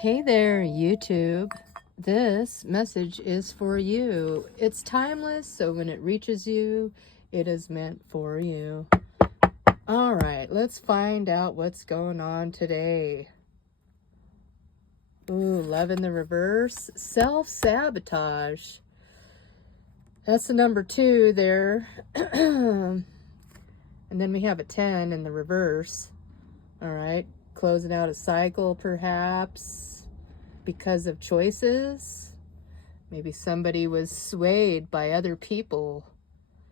Hey there, YouTube. This message is for you. It's timeless, so when it reaches you, it is meant for you. All right, let's find out what's going on today. Ooh, love in the reverse. Self-sabotage. That's the number 2 there. And then we have a 10 in the reverse. All right, closing out a cycle perhaps because of choices. Maybe somebody was swayed by other people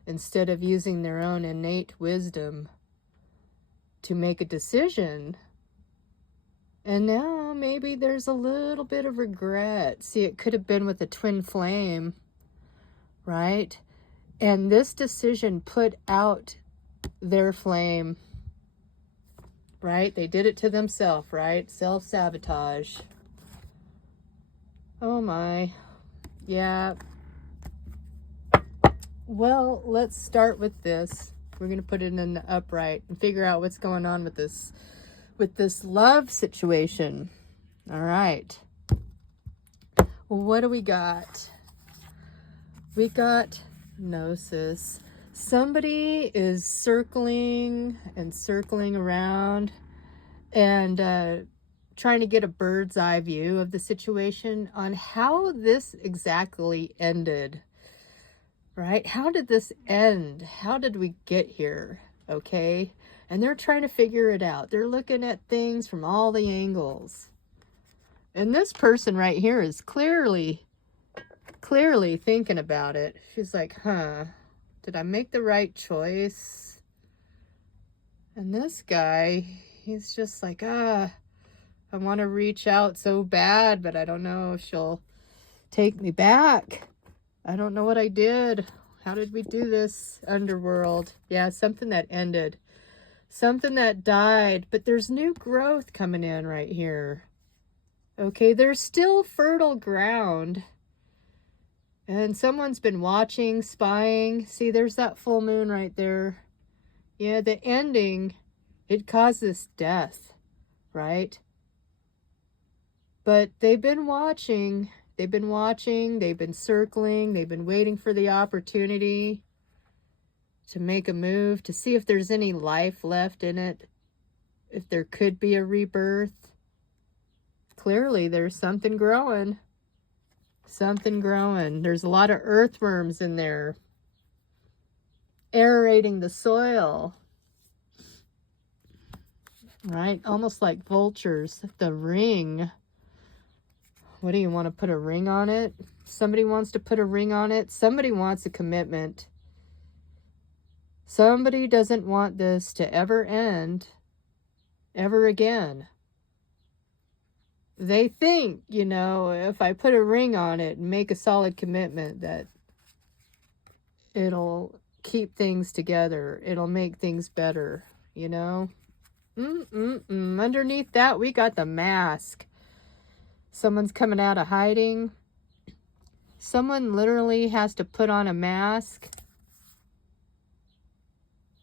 instead of using their own innate wisdom to make a decision. And now maybe there's a little bit of regret. See, it could have been with a twin flame, right? And this decision put out their flame, right? They did it to themselves, right? Self-sabotage. Oh my. Yeah. Well, let's start with this. We're going to put it in the upright and figure out what's going on with this love situation. All right. Well, what do we got? We got gnosis. Somebody is circling and circling around and trying to get a bird's eye view of the situation on how this exactly ended. Right? How did this end? How did we get here? Okay? And they're trying to figure it out. They're looking at things from all the angles. And this person right here is clearly thinking about it. She's like, did I make the right choice? And this guy, he's just like, I want to reach out so bad, but I don't know if she'll take me back. I don't know what I did. How did we do this, underworld? Yeah, something that ended. Something that died. But there's new growth coming in right here. Okay, there's still fertile ground. And someone's been watching, spying. See, there's that full moon right there. Yeah, the ending, it causes death, right? But they've been watching. They've been circling, they've been waiting for the opportunity to make a move, to see if there's any life left in it, if there could be a rebirth. Clearly, there's something growing. Something growing. There's a lot of earthworms in there, aerating the soil. Right? Almost like vultures. The ring. What do you want to put a ring on it? Somebody wants to put a ring on it. Somebody wants a commitment. Somebody doesn't want this to ever end, ever again. They think, if I put a ring on it and make a solid commitment, that it'll keep things together. It'll make things better, Underneath that, we got the mask. Someone's coming out of hiding. Someone literally has to put on a mask.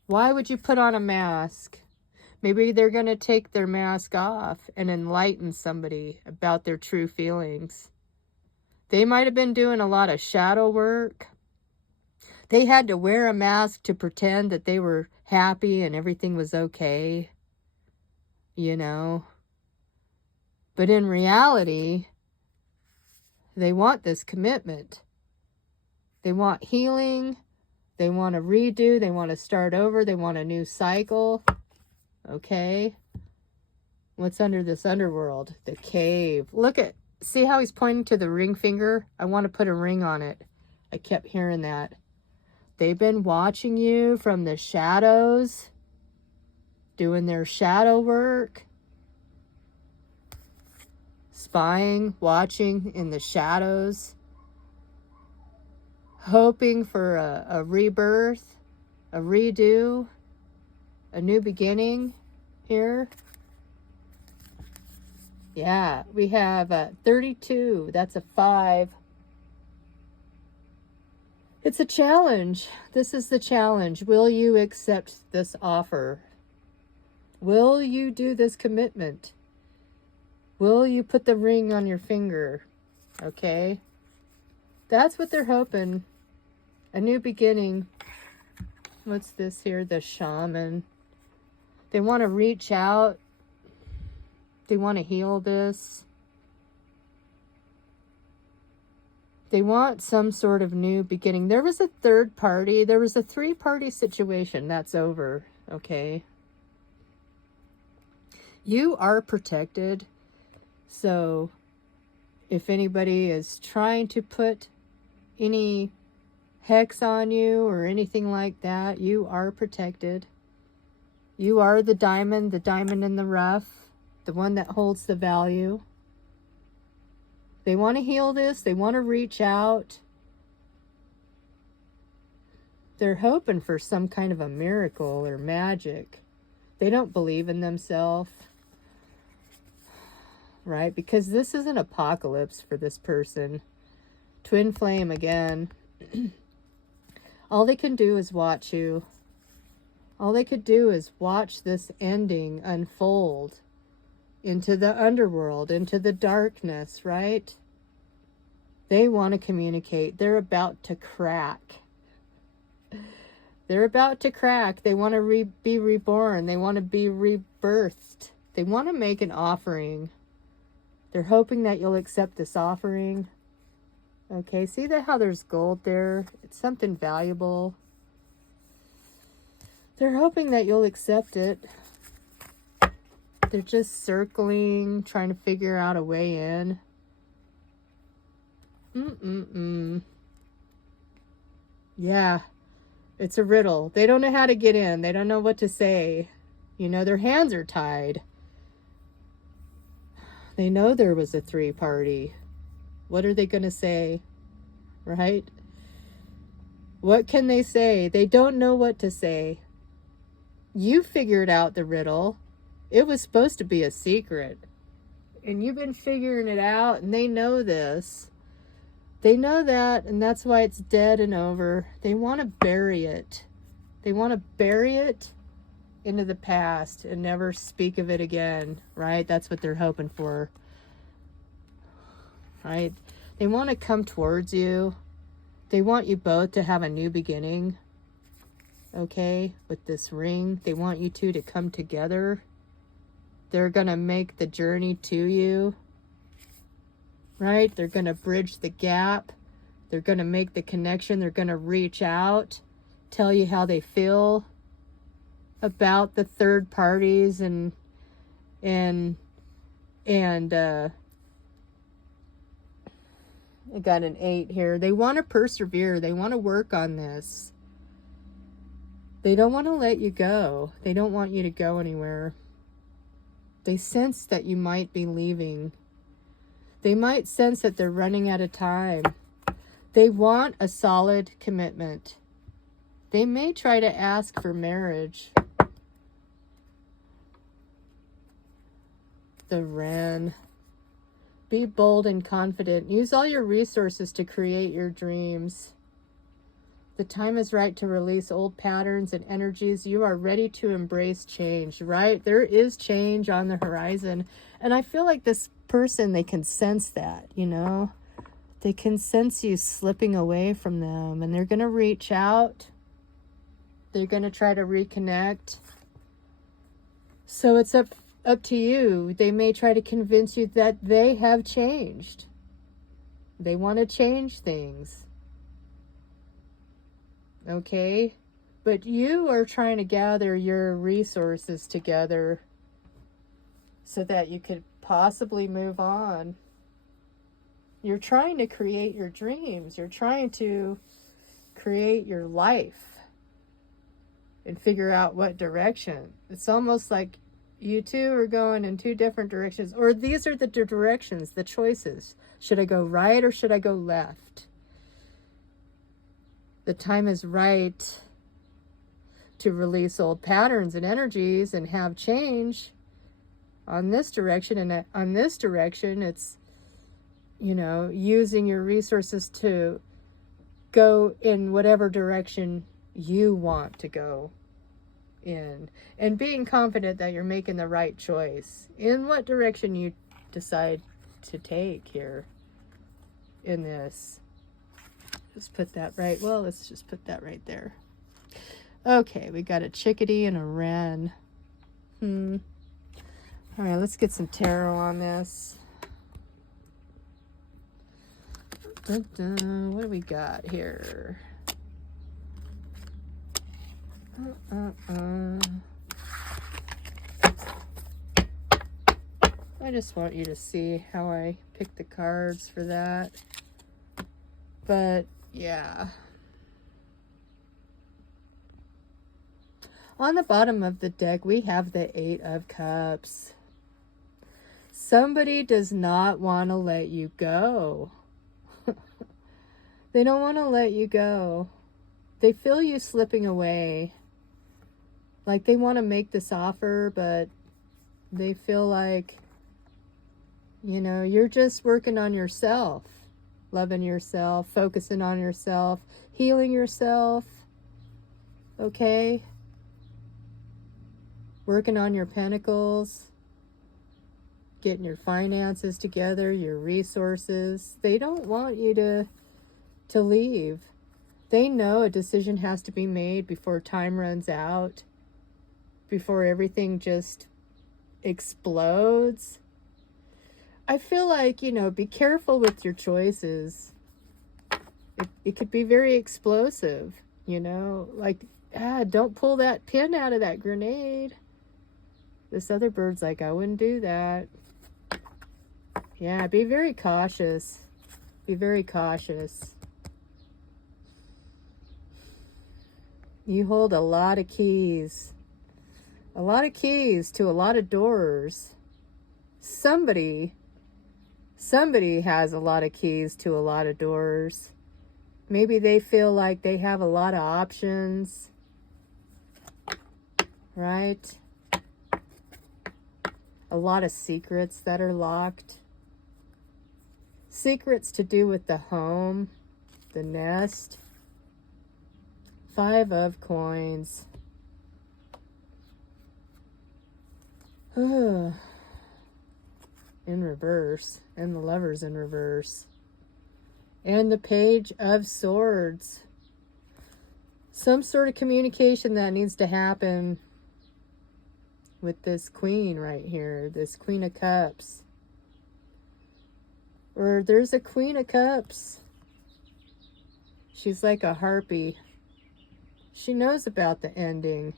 Why would you put on a mask? Maybe they're going to take their mask off and enlighten somebody about their true feelings. They might have been doing a lot of shadow work. They had to wear a mask to pretend that they were happy and everything was okay. But in reality, they want this commitment. They want healing. They want to redo. They want to start over. They want a new cycle. Okay. What's under this underworld? The cave. See how he's pointing to the ring finger? I want to put a ring on it. I kept hearing that. They've been watching you from the shadows, doing their shadow work. Spying, watching in the shadows, hoping for a rebirth, a redo, a new beginning here. Yeah, we have 32. That's a 5. It's a challenge. This is the challenge. Will you accept this offer? Will you do this commitment? Will you put the ring on your finger? Okay. That's what they're hoping. A new beginning. What's this here? The shaman. They want to reach out. They want to heal this. They want some sort of new beginning. There was a third party. There was a 3-party situation. That's over. Okay. You are protected. So if anybody is trying to put any hex on you or anything like that, you are protected. You are the diamond in the rough, the one that holds the value. They want to heal this. They want to reach out. They're hoping for some kind of a miracle or magic. They don't believe in themselves, right? Because this is an apocalypse for this person. Twin flame again. All they can do is watch you. All they could do is watch this ending unfold into the underworld, into the darkness, right? They want to communicate. They're about to crack. They're about to crack. They want to be reborn. They want to be rebirthed. They want to make an offering. They're hoping that you'll accept this offering. Okay, see how there's gold there? It's something valuable. They're hoping that you'll accept it. They're just circling, trying to figure out a way in. Yeah, it's a riddle. They don't know how to get in. They don't know what to say. You know, their hands are tied. They know there was a 3-party. What are they going to say? Right? What can they say? They don't know what to say. You figured out the riddle. It was supposed to be a secret. And you've been figuring it out, and they know this. They know that, and that's why it's dead and over. They want to bury it. They want to bury it into the past and never speak of it again, right? That's what they're hoping for, right? They want to come towards you. They want you both to have a new beginning, okay, with this ring. They want you two to come together. They're going to make the journey to you, right? They're going to bridge the gap. They're going to make the connection. They're going to reach out, tell you how they feel about the third parties and I got an 8 here. They want to persevere. They want to work on this. They don't want to let you go. They don't want you to go anywhere. They sense that you might be leaving. They might sense that they're running out of time. They want a solid commitment. They may try to ask for marriage. The Wren. Be bold and confident. Use all your resources to create your dreams. The time is right to release old patterns and energies. You are ready to embrace change, right? There is change on the horizon. And I feel like this person, they can sense that, you know? They can sense you slipping away from them. And they're going to reach out. They're going to try to reconnect. So it's up to you. They may try to convince you that they have changed. They want to change things. Okay? But you are trying to gather your resources together so that you could possibly move on. You're trying to create your dreams. You're trying to create your life and figure out what direction. It's almost like you two are going in 2 different directions, or these are the directions, the choices. Should I go right or should I go left? The time is right to release old patterns and energies and have change on this direction. And on this direction, it's, you know, using your resources to go in whatever direction you want to go in, and being confident that you're making the right choice in what direction you decide to take here in this. Just put that right. Well, let's just put that right there. Okay, we got a chickadee and a wren. All right, let's get some tarot on this. Dun, dun. What do we got here? I just want you to see how I pick the cards for that. But yeah. On the bottom of the deck, we have the Eight of Cups. Somebody does not want to let you go. They don't want to let you go. They feel you slipping away. Like they want to make this offer, but they feel like, you know, you're just working on yourself, loving yourself, focusing on yourself, healing yourself, okay? Working on your pentacles, getting your finances together, your resources. They don't want you to leave. They know a decision has to be made before time runs out, before everything just explodes. I feel like, you know, be careful with your choices. It could be very explosive, you know, like, don't pull that pin out of that grenade. This other bird's like, I wouldn't do that. Yeah, be very cautious. Be very cautious. You hold a lot of keys. A lot of keys to a lot of doors. Somebody has a lot of keys to a lot of doors. Maybe they feel like they have a lot of options. Right? A lot of secrets that are locked. Secrets to do with the home, the nest. Five of Coins. In reverse. And the Lover's in reverse. And the Page of Swords. Some sort of communication that needs to happen with this Queen right here. This Queen of Cups. Or there's a Queen of Cups. She's like a harpy. She knows about the ending.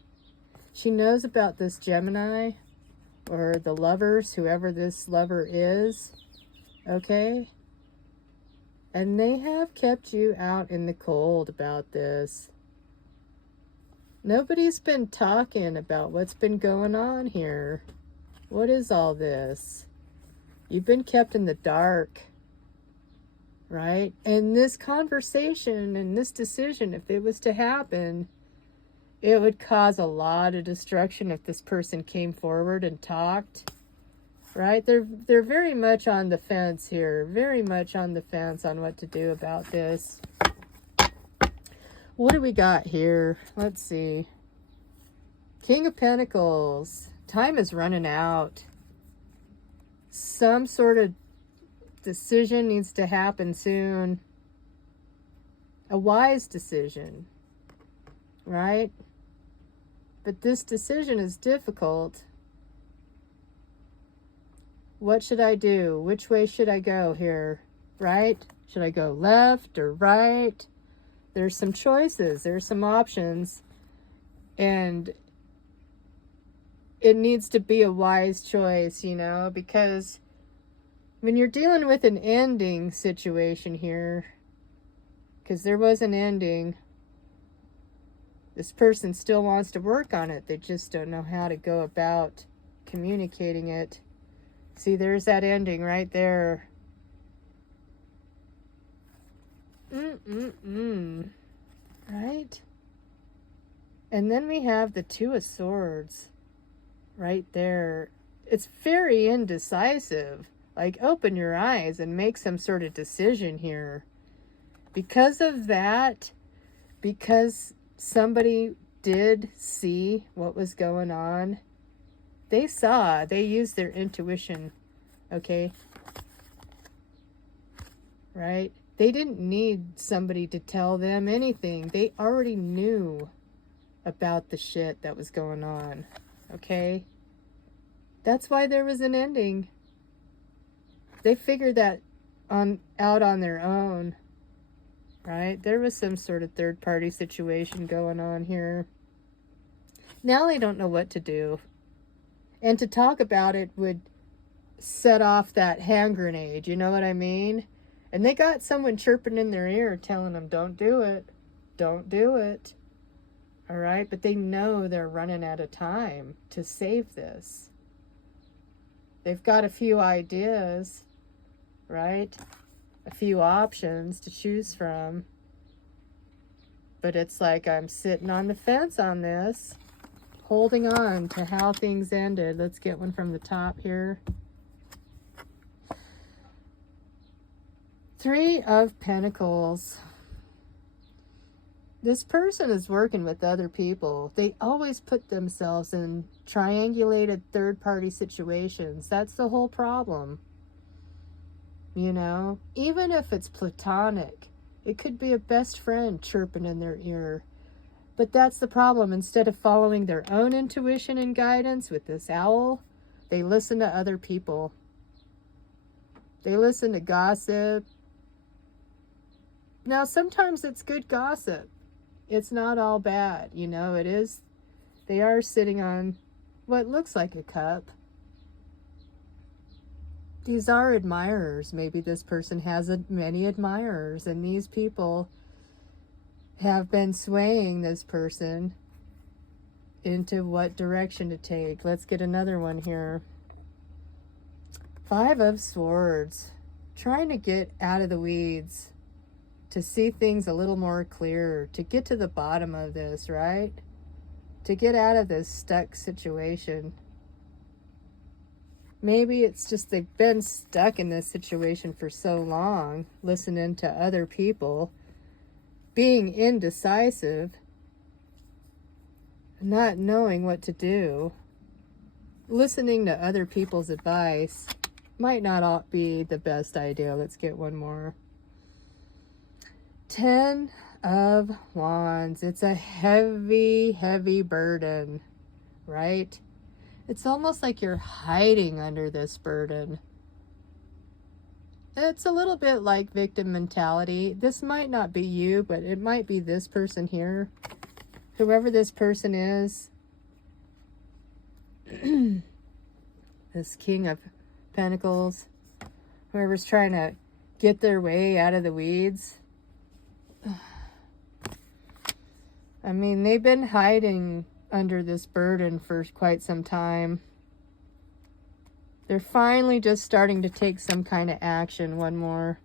She knows about this Gemini or the lovers, whoever this lover is. Okay? And they have kept you out in the cold about this. Nobody's been talking about what's been going on here. What is all this? You've been kept in the dark. Right? And this conversation and this decision, if it was to happen, it would cause a lot of destruction if this person came forward and talked. Right? They're very much on the fence here. Very much on the fence on what to do about this. What do we got here? Let's see. King of Pentacles. Time is running out. Some sort of decision needs to happen soon. A wise decision, right? But this decision is difficult. What should I do? Which way should I go here, right? Should I go left or right? There's some choices. There's some options. And it needs to be a wise choice, you know, because when you're dealing with an ending situation here, because there was an ending, this person still wants to work on it. They just don't know how to go about communicating it. See, there's that ending right there. Right? And then we have the Two of Swords right there. It's very indecisive. Like, open your eyes and make some sort of decision here. Because of that, because somebody did see what was going on, they used their intuition Okay? Right? They didn't need somebody to tell them anything. They already knew about the shit that was going on. Okay? That's why there was an ending. They figured that out on their own. Right? There was some sort of third-party situation going on here. Now they don't know what to do. And to talk about it would set off that hand grenade. You know what I mean? And they got someone chirping in their ear telling them, don't do it. Don't do it. All right? But they know they're running out of time to save this. They've got a few ideas, right? A few options to choose from. But it's like I'm sitting on the fence on this, holding on to how things ended. Let's get one from the top here. 3 of Pentacles. This person is working with other people. They always put themselves in triangulated third-party situations. That's the whole problem. You know, even if it's platonic, it could be a best friend chirping in their ear. But that's the problem. Instead of following their own intuition and guidance with this owl, they listen to other people. They listen to gossip. Now, sometimes it's good gossip. It's not all bad, you know, it is. They are sitting on what looks like a cup. These are admirers. Maybe this person has many admirers, and these people have been swaying this person into what direction to take. Let's get another one here. 5 of Swords. Trying to get out of the weeds, to see things a little more clear, to get to the bottom of this, right? To get out of this stuck situation. Maybe it's just they've been stuck in this situation for so long, listening to other people, being indecisive, not knowing what to do. Listening to other people's advice might not all be the best idea. Let's get one more. 10 of Wands. It's a heavy, heavy burden, right? It's almost like you're hiding under this burden. It's a little bit like victim mentality. This might not be you, but it might be this person here. Whoever this person is. This King of Pentacles. Whoever's trying to get their way out of the weeds. I mean, they've been hiding under this burden for quite some time. They're finally just starting to take some kind of action. One more.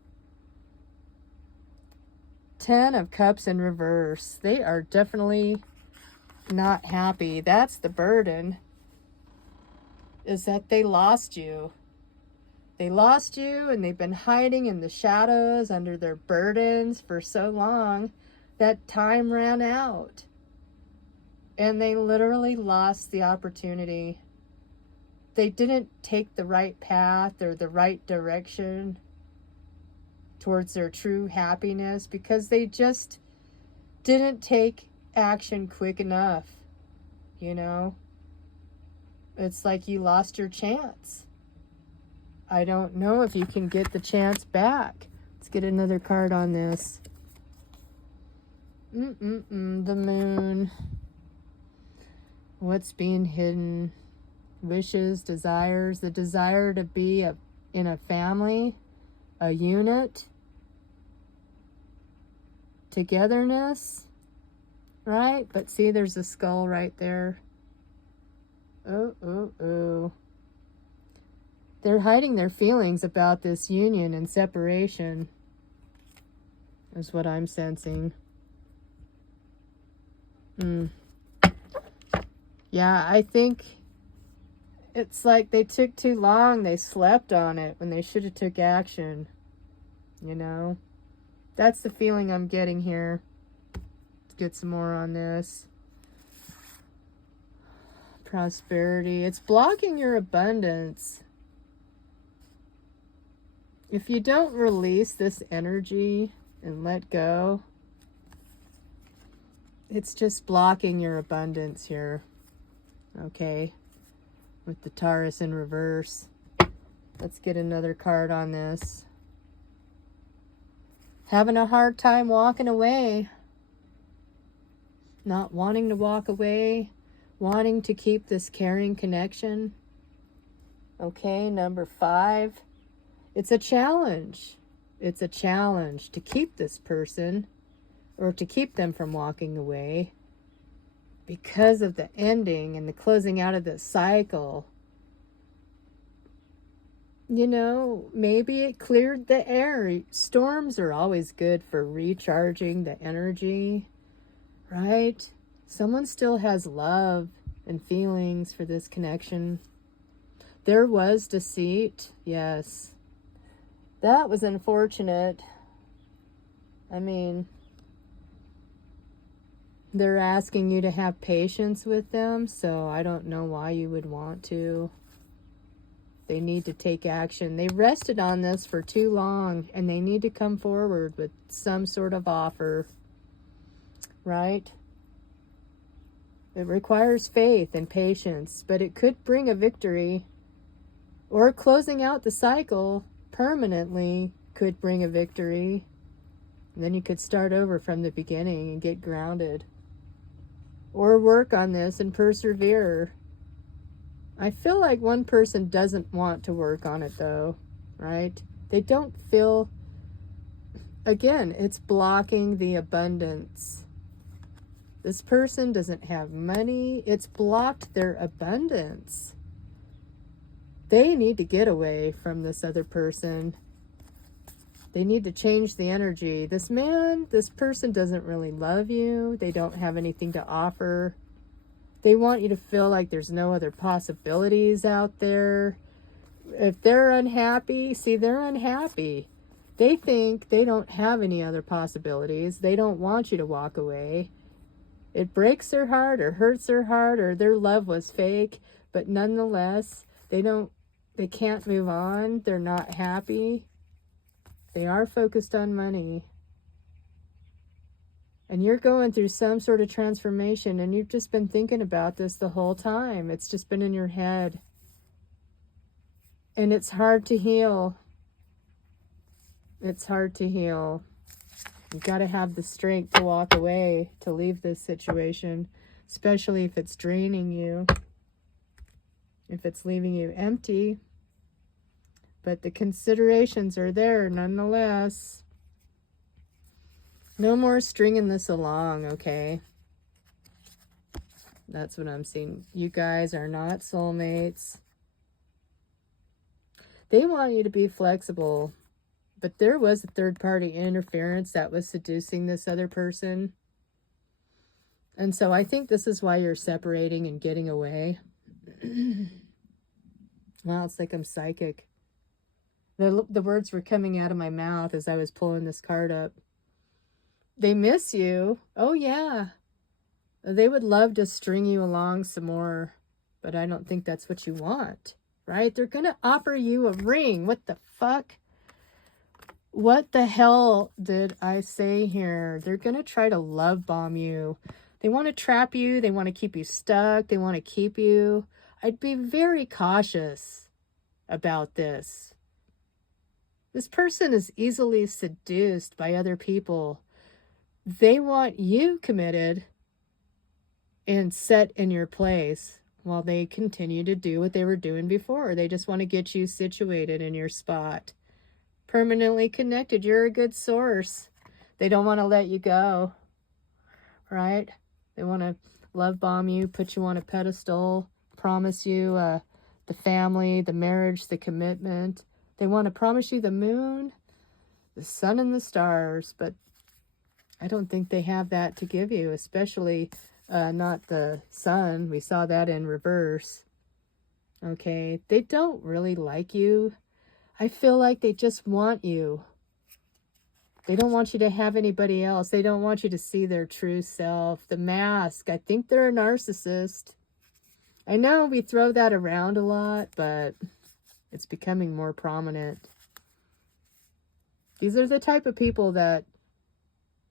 10 of Cups in reverse. They are definitely not happy. That's the burden. Is that they lost you. They lost you, and they've been hiding in the shadows under their burdens for so long that time ran out. And they literally lost the opportunity. They didn't take the right path or the right direction towards their true happiness because they just didn't take action quick enough. You know? It's like you lost your chance. I don't know if you can get the chance back. Let's get another card on this. The Moon. What's being hidden? Wishes, desires, the desire to be in a family, a unit, togetherness, right? But see, there's a skull right there. Oh. They're hiding their feelings about this union and separation, is what I'm sensing. Yeah, I think it's like they took too long. They slept on it when they should have took action. You know? That's the feeling I'm getting here. Let's get some more on this. Prosperity. It's blocking your abundance. If you don't release this energy and let go, it's just blocking your abundance here. Okay, with the Taurus in reverse. Let's get another card on this. Having a hard time walking away. Not wanting to walk away. Wanting to keep this caring connection. Okay, number 5. It's a challenge. It's a challenge to keep this person or to keep them from walking away because of the ending and the closing out of the cycle. You know, maybe it cleared the air. Storms are always good for recharging the energy, right? Someone still has love and feelings for this connection. There was deceit, yes. That was unfortunate. I mean, they're asking you to have patience with them, so I don't know why you would want to. They need to take action. They rested on this for too long, and they need to come forward with some sort of offer, right? It requires faith and patience, but it could bring a victory, or closing out the cycle permanently could bring a victory. And then you could start over from the beginning and get grounded, or work on this and persevere. I feel like one person doesn't want to work on it though, right? They don't feel, again, it's blocking the abundance. This person doesn't have money. It's blocked their abundance. They need to get away from this other person. They need to change the energy. This person doesn't really love you. They don't have anything to offer. They want you to feel like there's no other possibilities out there. If they're unhappy, see, they're unhappy. They think they don't have any other possibilities. They don't want you to walk away. It breaks their heart or hurts their heart, or their love was fake, but nonetheless, they can't move on. They're not happy. They are focused on money. And you're going through some sort of transformation, and you've just been thinking about this the whole time. It's just been in your head. And it's hard to heal. It's hard to heal. You've got to have the strength to walk away, to leave this situation, especially if it's draining you, if it's leaving you empty. But the considerations are there nonetheless. No more stringing this along, okay? That's what I'm seeing. You guys are not soulmates. They want you to be flexible, but there was a third-party interference that was seducing this other person. And so I think this is why you're separating and getting away. Wow, it's like I'm psychic. The words were coming out of my mouth as I was pulling this card up. They miss you. Oh, yeah. They would love to string you along some more, but I don't think that's what you want, right? They're going to offer you a ring. What the fuck? What the hell did I say here? They're going to try to love bomb you. They want to trap you. They want to keep you stuck. They want to keep you. I'd be very cautious about this. This person is easily seduced by other people. They want you committed and set in your place while they continue to do what they were doing before. They just want to get you situated in your spot. Permanently connected. You're a good source. They don't want to let you go, right? They want to love bomb you, put you on a pedestal, promise you the family, the marriage, the commitment. They want to promise you the moon, the sun, and the stars, but I don't think they have that to give you, especially not the sun. We saw that in reverse. Okay, they don't really like you. I feel like they just want you. They don't want you to have anybody else. They don't want you to see their true self. The mask. I think they're a narcissist. I know we throw that around a lot, but it's becoming more prominent. These are the type of people that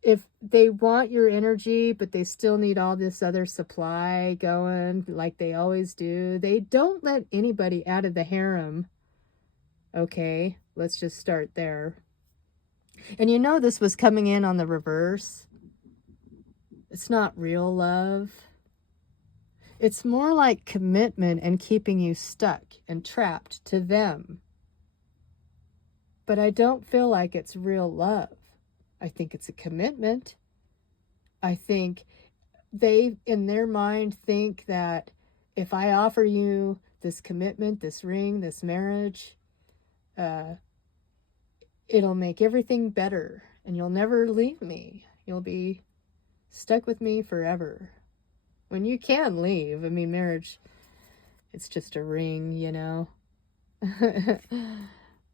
if they want your energy, but they still need all this other supply going like they always do, they don't let anybody out of the harem. Okay, let's just start there. And you know this was coming in on the reverse. It's not real love. It's more like commitment and keeping you stuck and trapped to them. But I don't feel like it's real love. I think it's a commitment. I think they, in their mind, think that if I offer you this commitment, this ring, this marriage, it'll make everything better and you'll never leave me. You'll be stuck with me forever. When you can leave, I mean, marriage, it's just a ring, you know.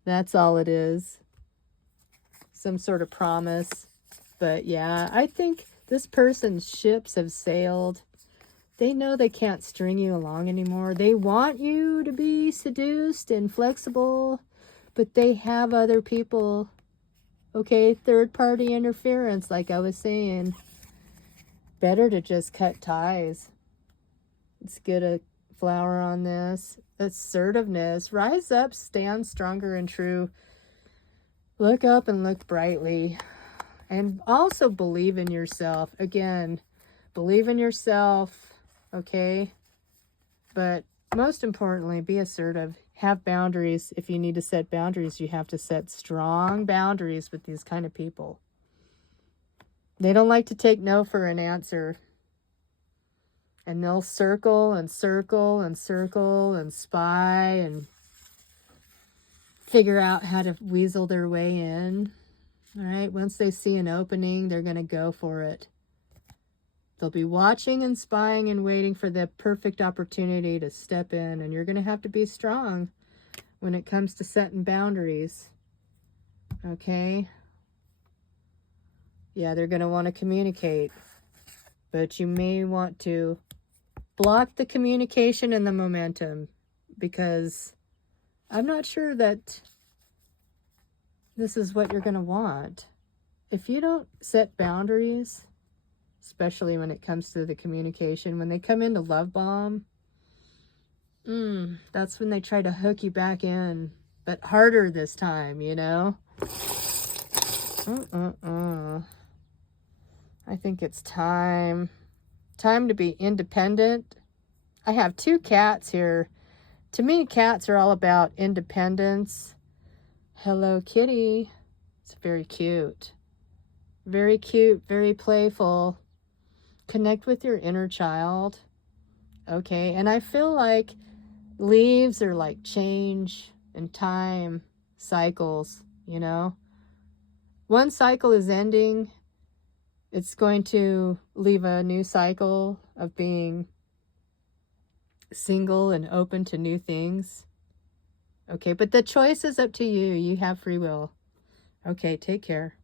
That's all it is. Some sort of promise. But yeah, I think this person's ships have sailed. They know they can't string you along anymore. They want you to be seduced and flexible, but they have other people. Okay, third-party interference, like I was saying. Better to just cut ties. Let's get a flower on this. Assertiveness. Rise up, stand stronger and true. Look up and look brightly. And also believe in yourself. Again, believe in yourself, okay? But most importantly, be assertive. Have boundaries. If you need to set boundaries, you have to set strong boundaries with these kind of people. They don't like to take no for an answer. And they'll circle and circle and circle and spy and figure out how to weasel their way in. All right, once they see an opening, they're going to go for it. They'll be watching and spying and waiting for the perfect opportunity to step in. And you're going to have to be strong when it comes to setting boundaries. Okay? Yeah, they're going to want to communicate. But you may want to block the communication and the momentum, because I'm not sure that this is what you're going to want. If you don't set boundaries, especially when it comes to the communication, when they come into love bomb, that's when they try to hook you back in, but harder this time, you know? I think it's time to be independent. I have 2 cats here. To me, cats are all about independence. Hello, kitty. It's very cute. Very cute, very playful. Connect with your inner child. Okay, and I feel like leaves are like change and time cycles, you know? One cycle is ending. It's going to leave a new cycle of being single and open to new things. Okay, but the choice is up to you. You have free will. Okay, take care.